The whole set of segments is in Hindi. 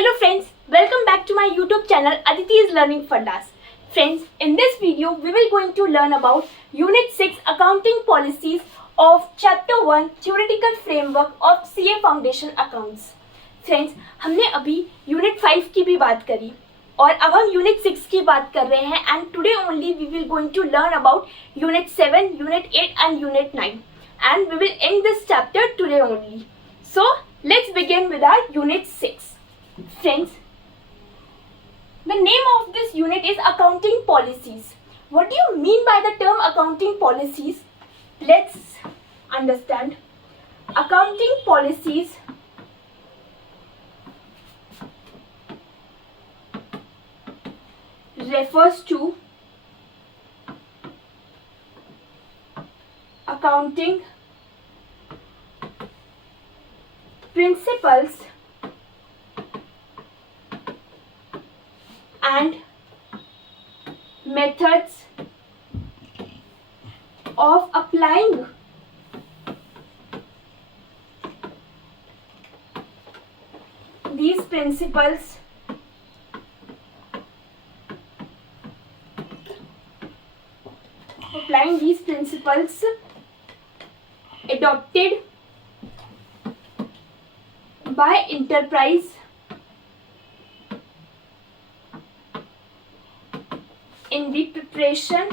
Hello friends, welcome back to my YouTube channel Aditi's Learning Fundas. Friends, in this video we will going to learn about Unit 6 Accounting Policies of Chapter 1 Theoretical Framework of CA Foundation Accounts. Friends, हमने अभी Unit 5 की भी बात करी और अब हम Unit 6 की बात कर रहे हैं and today only we will going to learn about Unit 7, Unit 8 and Unit 9 and we will end this chapter today only. So, let's begin with our Unit 6. Friends, the name of this unit is Accounting Policies. What do you mean by the term accounting policies? Let's understand. Accounting policies refers to accounting principles and methods of applying these principles adopted by enterprise in the preparation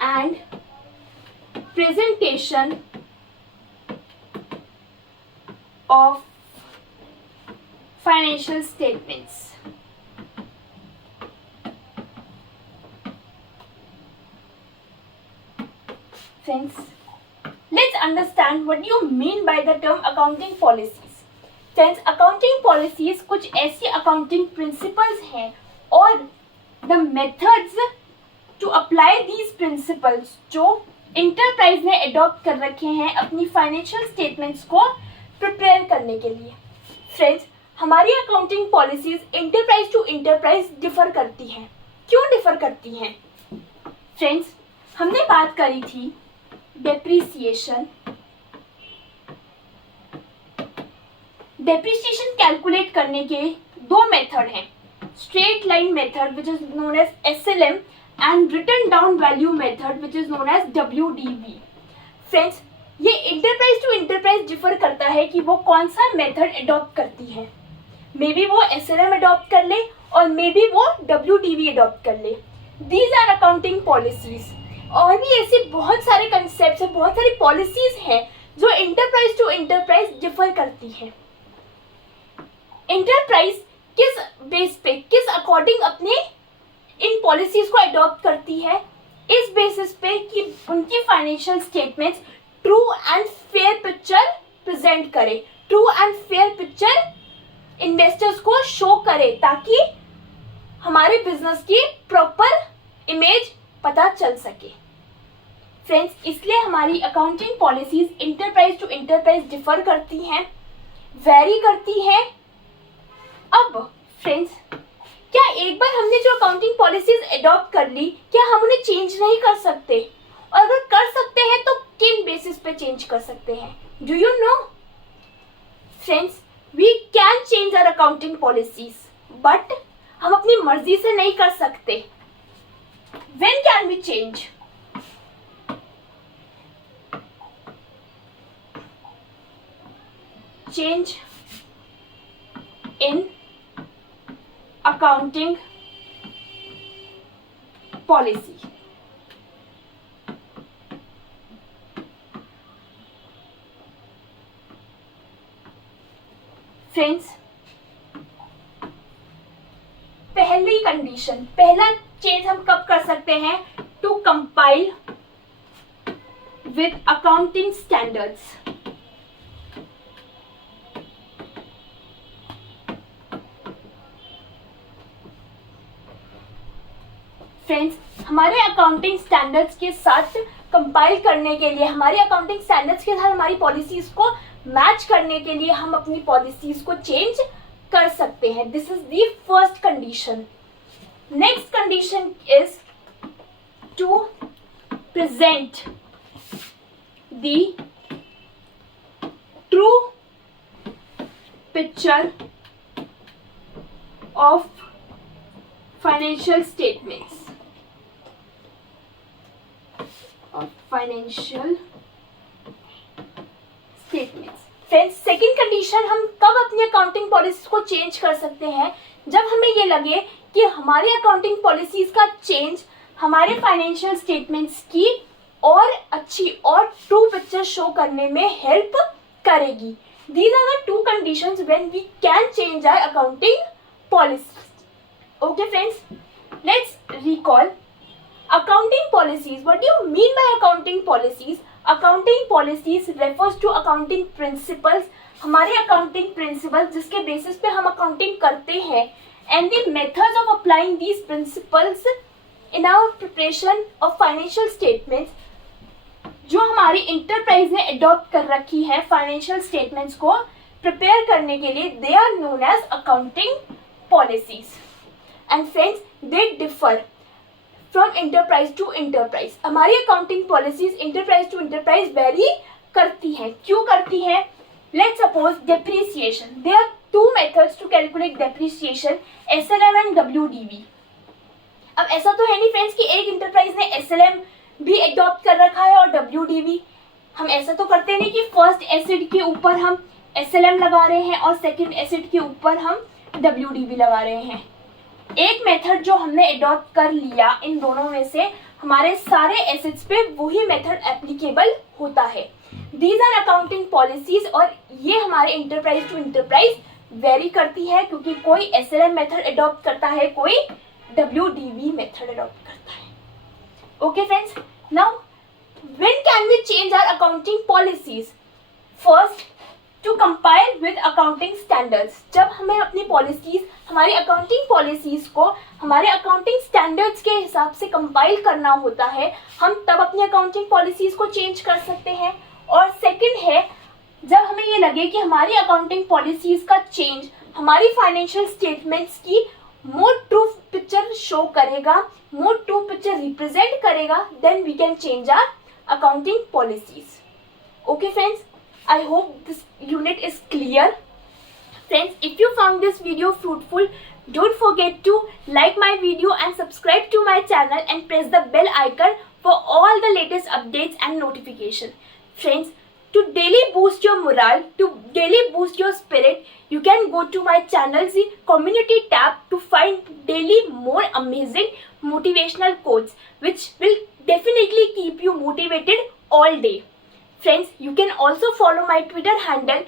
and presentation of financial statements. Friends, let's understand what you mean by the term accounting policies. Friends, accounting policies कुछ ऐसी accounting principles हैं और the methods to apply these principles जो enterprise ने adopt कर रखे हैं अपनी financial statements को prepare करने के लिए. Friends, हमारी accounting policies enterprise to enterprise differ करती हैं. क्यों differ करती हैं? Friends, हमने बात करी थी डेप्रिसिएशन कैलकुलेट करने के दो मेथड हैं. Straight line method which is known as SLM and written down value method which is known as WDV. Friends, ये इंटरप्राइज टू इंटरप्राइज डिफर करता है कि वो कौन सा मेथड अडॉप्ट करती है. मे बी वो SLM अडॉप्ट कर ले और मे बी वो WDV अडॉप्ट कर ले. These are accounting policies. और भी ऐसे बहुत सारे कंसेप्ट हैं, बहुत सारी पॉलिसीज हैं जो इंटरप्राइज टू इंटरप्राइज डिफर करती है. इंटरप्राइज किस बेस पे, किस अकॉर्डिंग अपने इन पॉलिसीज को अडॉप्ट करती है, इस बेसिस पे कि उनकी financial statements true and fair picture present करे, true and fair picture investors को शो करे ताकि हमारे बिजनेस की प्रॉपर इमेज पता चल सके. फ्रेंड्स, इसलिए हमारी accounting policies enterprise to enterprise differ करती हैं, वेरी करती हैं. अब फ्रेंड्स, क्या एक बार हमने जो अकाउंटिंग पॉलिसीज अडॉप्ट कर ली, क्या हम उन्हें चेंज नहीं कर सकते? और अगर कर सकते हैं तो किन बेसिस पे चेंज कर सकते हैं? Do you know? Friends, we can change our accounting policies but हम अपनी मर्जी से नहीं कर सकते. When can we change? Change in accounting policy. Friends, पहली कंडीशन, पहला चेंज हम कब कर सकते हैं? To compile with accounting standards. Friends, हमारे अकाउंटिंग स्टैंडर्ड्स के साथ कंपाइल करने के लिए, हमारे अकाउंटिंग स्टैंडर्ड्स के साथ हमारी पॉलिसीज को मैच करने के लिए हम अपनी पॉलिसीज को चेंज कर सकते हैं. This is the first condition. Next condition is to present the true picture of financial statements. Friends, second condition, हम कब अपनी अकाउंटिंग पॉलिसीज को चेंज कर सकते हैं? जब हमें ये लगे कि हमारी अकाउंटिंग पॉलिसीज का चेंज हमारे फाइनेंशियल स्टेटमेंट्स की और अच्छी और ट्रू पिक्चर शो करने में हेल्प करेगी. These are the two conditions when we can change our accounting policies. Okay friends, let's recall accounting policies. What do you mean by accounting policies? Accounting policies refers to accounting principles. हमारे accounting principles जिसके basis पे हम accounting करते हैं, and the methods of applying these principles in our preparation of financial statements, जो हमारी इंटरप्राइज ने अडॉप्ट कर रखी है फाइनेंशियल स्टेटमेंट्स को प्रिपेयर करने के लिए, they are known as accounting policies. And friends, they differ from enterprise to enterprise. हमारी accounting policies enterprise to enterprise vary करती हैं. क्यों करती हैं? Let's suppose depreciation. There are two methods to calculate depreciation, SLM and WDV. अब ऐसा तो है नहीं फ्रेंड्स कि एक इंटरप्राइज ने SLM भी एडॉप्ट कर रखा है और WDV. हम ऐसा तो करते नहीं कि फर्स्ट एसिड के ऊपर हम SLM लगा रहे हैं और सेकंड एसिड के ऊपर हम WDV लगा रहे हैं. एक मेथड जो हमने एडॉप्ट कर लिया, इन दोनों में से हमारे सारे एसिड्स पे वही मेथड एप्लीकेबल होता है. दीज आर अकाउंटिंग पॉलिसीज, और ये हमारे इंटरप्राइज टू इंटरप्राइज वेरी करती है, क्योंकि कोई SLM मेथड एडॉप्ट करता है, कोई WDV मेथड एडॉप्ट करता है. Okay friends, now when can we change our accounting policies? First, to compile with accounting standards. जब हमें अपनी पॉलिसीज, हमारी अकाउंटिंग पॉलिसीज को हमारे अकाउंटिंग स्टैंडर्ड्स के हिसाब से कंपाइल करना होता है, हम तब अपनी अकाउंटिंग पॉलिसीज को चेंज कर सकते हैं. और सेकंड है, जब हमें ये लगे कि हमारी अकाउंटिंग पॉलिसीज का चेंज हमारी फाइनेंशियल स्टेटमेंट्स की मोर ट्रू पिक्चर शो करेगा, मोर ट्रू पिक्चर रिप्रेजेंट करेगा, then we can change our accounting policies. Okay friends, I hope this unit is clear. Friends, if you found this video fruitful, don't forget to like my video and subscribe to my channel and press the bell icon for all the latest updates and notification. Friends, to daily boost your morale, to daily boost your spirit, you can go to my channel's community tab to find daily more amazing motivational quotes which will definitely keep you motivated all day. Friends, you can also follow my Twitter handle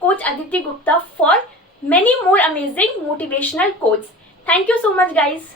@Coach Aditi Gupta for many more amazing motivational quotes. Thank you so much guys.